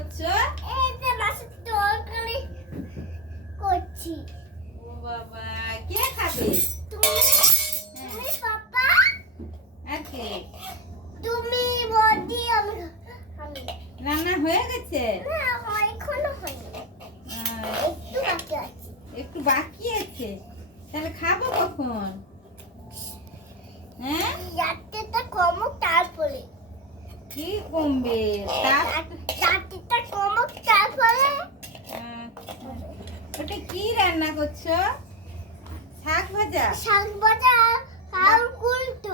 করছো? এই যে মাছের তরকারি করছি। ও বাবা, কে খাবে? তুমি তুমি পাপা আর কে? তুমি বডি আমি রান্না হয়ে গেছে? না এখনো হয়নি, একটু বাকি আছে। একটু বাকি আছে, তাহলে খাবো কখন? হ্যাঁ, রাত্রিটা কমুক তারপরে। কি কমবে? রাত্রিটা কমুক তারপরে। ওটা কি রান্না করছো? শাক ভাজা? শাক ভাজা, লাউ ঘন্ট।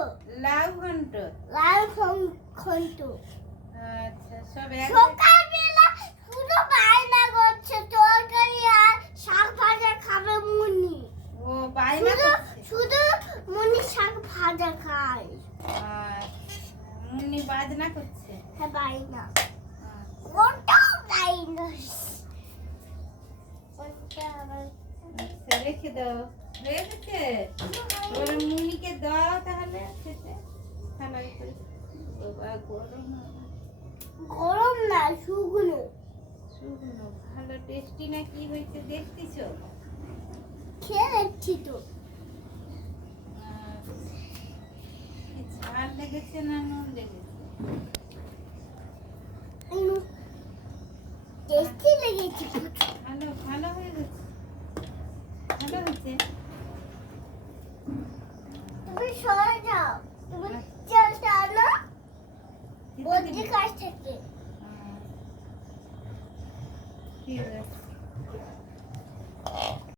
লাউ ঘন্ট? লাউ ঘন্ট। আচ্ছা, সব এক সকালবেলা শুধু বায়না করছে তরকারি আর শাক ভাজা খাবে মুনি। ও বাইনা করছে? শুধু মুনি শাক ভাজা খায়। মুন্নি বাজনা করছে? হ্যাঁ বায়না, আচ্ছা, ওটাও বায়না। আচ্ছা, রেখে দাও। হয়ে গেছে? এবার মুন্নিকে দাও তাহলে খেতে। থালায় করে। বাবা, গরম গরম না শুকনো। শুকনো। ভালো টেস্টি না কি হয়েছে দেখতেছো? খেয়ে দেখছি তো। কি ঝাল লেগেছে না নুন লেগেছে? টেস্টি লেগেছে। ভালো ভালো হয়ে গেছে, ভালো হয়েছে। তুমি সরে যাও, তুমি চলতে আনো বদ্রি কাছ থেকে। ঠিক আছে।